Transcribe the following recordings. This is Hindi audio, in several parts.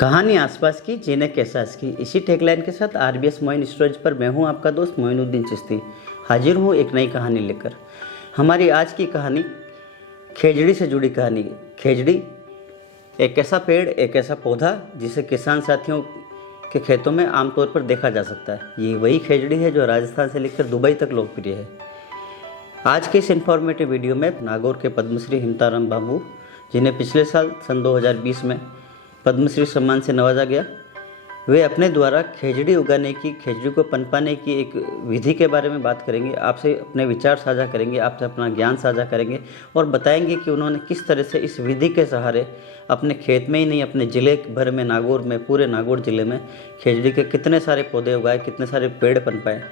कहानी आसपास की, जीने के एहसास की। इसी टैगलाइन के साथ आरबीएस मोइन स्टोरीज पर मैं हूं आपका दोस्त मोइनुद्दीन चिश्ती। हाजिर हूं एक नई कहानी लेकर। हमारी आज की कहानी खेजड़ी से जुड़ी कहानी है। खेजड़ी एक ऐसा पेड़, एक ऐसा पौधा जिसे किसान साथियों के खेतों में आमतौर पर देखा जा सकता है। ये वही खेजड़ी है जो राजस्थान से लेकर दुबई तक लोकप्रिय है। आज के इस इन्फॉर्मेटिव वीडियो में नागौर के पद्मश्री हिमताराम बाबू, जिन्हें पिछले साल सन 2020 में पद्मश्री सम्मान से नवाजा गया, वे अपने द्वारा खेजड़ी उगाने की, खेजड़ी को पनपाने की एक विधि के बारे में बात करेंगे। आपसे अपने विचार साझा करेंगे, आपसे अपना ज्ञान साझा करेंगे और बताएंगे कि उन्होंने किस तरह से इस विधि के सहारे अपने खेत में ही नहीं, अपने ज़िले भर में, नागौर में, पूरे नागौर ज़िले में खेजड़ी के कितने सारे पौधे उगाए, कितने सारे पेड़ पनपाए।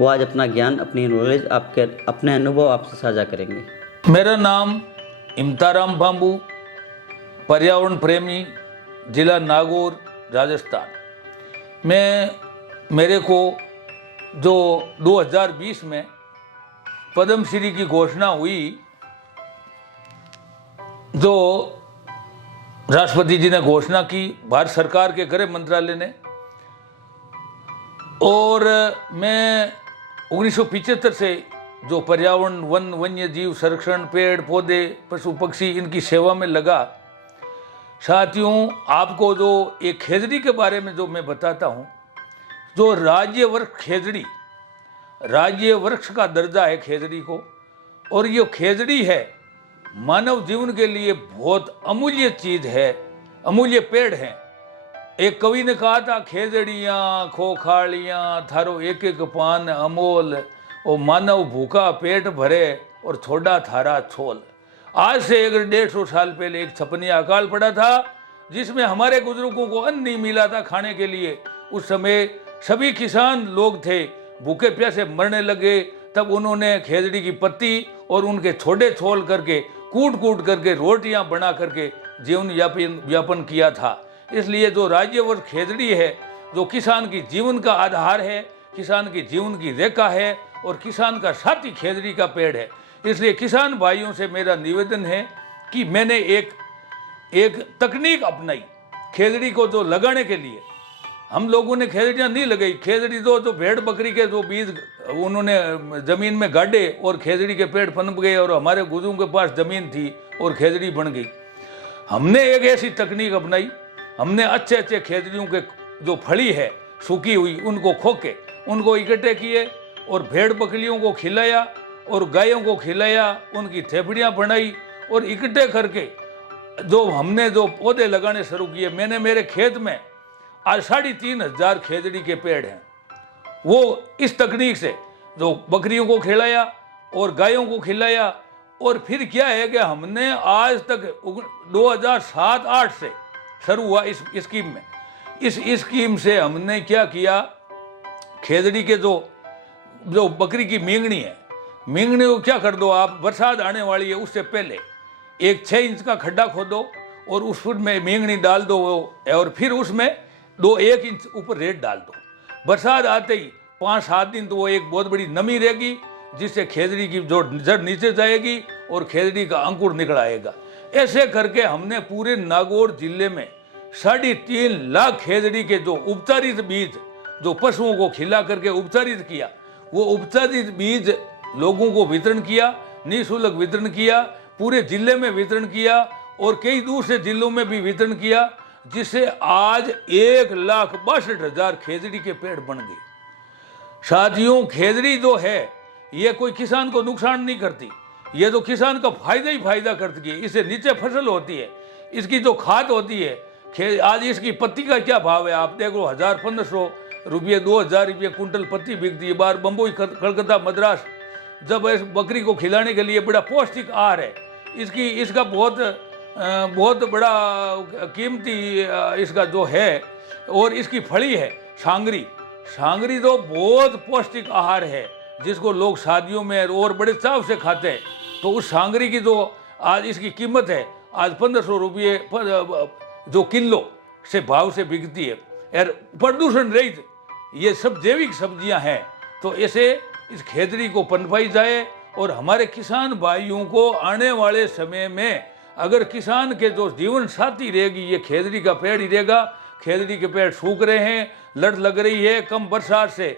वो आज अपना ज्ञान, अपनी नॉलेज, अपने अनुभव आपसे साझा करेंगे। मेरा नाम हिमताराम बाबू, पर्यावरण प्रेमी, जिला नागौर, राजस्थान। मेरे को जो 2020 में पद्मश्री की घोषणा हुई, जो राष्ट्रपति जी ने घोषणा की भारत सरकार के गृह मंत्रालय ने, और मैं 1975 से जो पर्यावरण, वन, वन्य जीव संरक्षण, पेड़ पौधे, पशु पक्षी, इनकी सेवा में लगा। साथियों, आपको जो एक खेजड़ी के बारे में जो मैं बताता हूँ, जो राज्य वृक्ष खेजड़ी, राज्य वृक्ष का दर्जा है खेजड़ी को, और ये खेजड़ी है मानव जीवन के लिए बहुत अमूल्य चीज़ है, अमूल्य पेड़ है। एक कवि ने कहा था, खेजड़ियाँ खोखाड़ियाँ थारो एक एक पान अमोल, ओ मानव भूखा पेट भरे और छोड़ा थारा छोल। आज से 150 साल पहले एक छपनिया अकाल पड़ा था, जिसमें हमारे बुजुर्गों को अन्न नहीं मिला था खाने के लिए। उस समय सभी किसान लोग थे, भूखे प्यासे मरने लगे। तब उन्होंने खेजड़ी की पत्ती और उनके छोटे छोल करके, कूट कूट करके, रोटियां बना करके जीवन यापन किया था। इसलिए जो राज्य वर्ग खेजड़ी है, जो किसान की जीवन का आधार है, किसान की जीवन की रेखा है और किसान का साथी खेजड़ी का पेड़ है। इसलिए किसान भाइयों से मेरा निवेदन है कि मैंने एक तकनीक अपनाई खेजड़ी को जो लगाने के लिए। हम लोगों ने खेजड़ियाँ नहीं लगाई। खेजड़ी तो भेड़ बकरी के जो बीज उन्होंने ज़मीन में गाड़े और खेजड़ी के पेड़ पनप गए, और हमारे बुजुर्गों के पास ज़मीन थी और खेजड़ी बन गई। हमने एक ऐसी तकनीक अपनाई। हमने अच्छे अच्छे खेजड़ियों के जो फली है सूखी हुई, उनको खोके, उनको इकट्ठे किए और भेड़ बकरियों को खिलाया और गायों को खिलाया, उनकी थेपड़ियाँ बनाई और इकट्ठे करके जो हमने जो पौधे लगाने शुरू किए। मैंने मेरे खेत में आज 3500 खेजड़ी के पेड़ हैं। वो इस तकनीक से जो बकरियों को खिलाया और गायों को खिलाया। और फिर क्या है कि हमने आज तक 2007-8 से शुरू हुआ इस स्कीम में। इस स्कीम से हमने क्या किया, खेजड़ी के जो बकरी की मींगनी है, मींगनी को क्या कर दो आप, बरसात आने वाली है उससे पहले एक 6 इंच का खड्डा खोदो और उसमें मींगनी डाल दो, और फिर उसमें 1 इंच ऊपर रेत डाल दो। बरसात आते ही 5-7 दिन तो वो एक बहुत बड़ी नमी रहेगी, जिससे खेजड़ी की जो जड़ नीचे जाएगी और खेजड़ी का अंकुर निकल आएगा। ऐसे करके हमने पूरे नागौर जिले में 3.5 लाख खेजड़ी के जो उपचारित बीज, जो पशुओं को खिला करके उपचारित किया, वो उपचारित बीज लोगों को वितरण किया, निःशुल्क वितरण किया, पूरे जिले में वितरण किया और कई दूसरे जिलों में भी वितरण किया, जिससे आज 1,62,000 खेजड़ी के पेड़ बन गए। साथियों, खेजड़ी जो है ये कोई किसान को नुकसान नहीं करती, ये तो किसान का फायदा ही फायदा करती है। इससे नीचे फसल होती है, इसकी जो खाद होती है। आज इसकी पत्ती का क्या भाव है आप देखो, 1,000-1,500 रुपये, 2,000 रुपये कुंटल पत्ती बिकती है। बाहर बम्बई, कलकत्ता, मद्रास, जब इस बकरी को खिलाने के लिए बड़ा पौष्टिक आहार है। इसका बहुत बड़ा कीमती इसका जो है। और इसकी फली है सांगरी तो बहुत पौष्टिक आहार है, जिसको लोग शादियों में और बड़े चाव से खाते हैं। तो उस सांगरी की जो आज इसकी कीमत है, आज 1,500 रुपये जो किलो से भाव से बिकती है। और प्रदूषण रहित ये सब जैविक सब्जियां हैं। तो ऐसे इस खेजड़ी को पनपाई जाए और हमारे किसान भाइयों को आने वाले समय में अगर किसान के जो जीवन साथी रहेगी ये खेजड़ी का पेड़ ही रहेगा। खेजड़ी के पेड़ सूख रहे हैं, लड़ लग रही है, कम बरसात से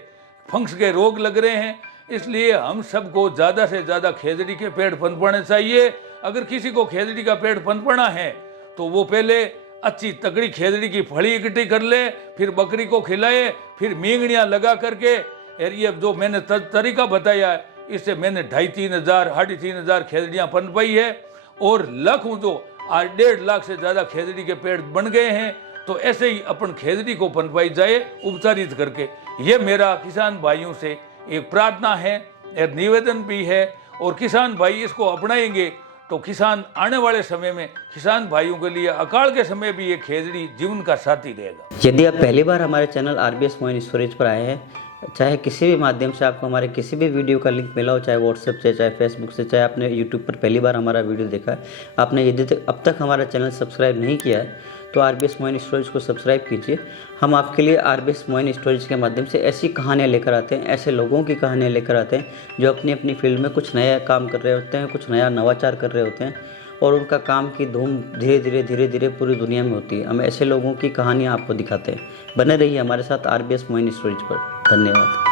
फंक्स के रोग लग रहे हैं, इसलिए हम सबको ज़्यादा से ज़्यादा खेजड़ी के पेड़ पनपने चाहिए। अगर किसी को खेजड़ी का पेड़ पनपना है तो वो पहले अच्छी तगड़ी खेजड़ी की फली इकट्ठी कर ले, फिर बकरी को खिलाए, फिर मींगड़ियाँ लगा करके, ये जो मैंने तरीका बताया है इससे मैंने 2,500-3,000 3,500 खेजड़ियाँ पनपाई है और लाखों जो आज 1.5 लाख से ज़्यादा खेजड़ी के पेड़ बन गए हैं। तो ऐसे ही अपन खेजड़ी को पनपाई जाए उपचारित करके। ये मेरा किसान भाइयों से एक प्रार्थना है, एक निवेदन भी है, और किसान भाई इसको अपनाएंगे तो किसान आने वाले समय में किसान भाइयों के लिए अकाल के समय भी ये खेजड़ी जीवन का साथी रहेगा। यदि आप पहली बार हमारे चैनल आरबीएस मोइन स्टोरेज पर आए हैं, चाहे किसी भी माध्यम से आपको हमारे किसी भी वीडियो का लिंक मिला हो, चाहे व्हाट्सएप से, चाहे फेसबुक से, चाहे आपने यूट्यूब पर पहली बार हमारा वीडियो देखा है, आपने यदि अब तक हमारा चैनल सब्सक्राइब नहीं किया है तो आरबीएस मोइन स्टोरेज को सब्सक्राइब कीजिए। हम आपके लिए आरबीएस मोइन स्टोरेज के माध्यम से ऐसी कहानियाँ लेकर आते हैं, ऐसे लोगों की कहानियाँ लेकर आते हैं जो अपनी अपनी फील्ड में कुछ नया काम कर रहे होते हैं, कुछ नया नवाचार कर रहे होते हैं और उनका काम की धूम धीरे धीरे पूरी दुनिया में होती है। हम ऐसे लोगों की कहानियाँ आपको दिखाते हैं। बने रहिए हमारे साथ आरबीएस मोइन स्टोरेज पर। धन्यवाद।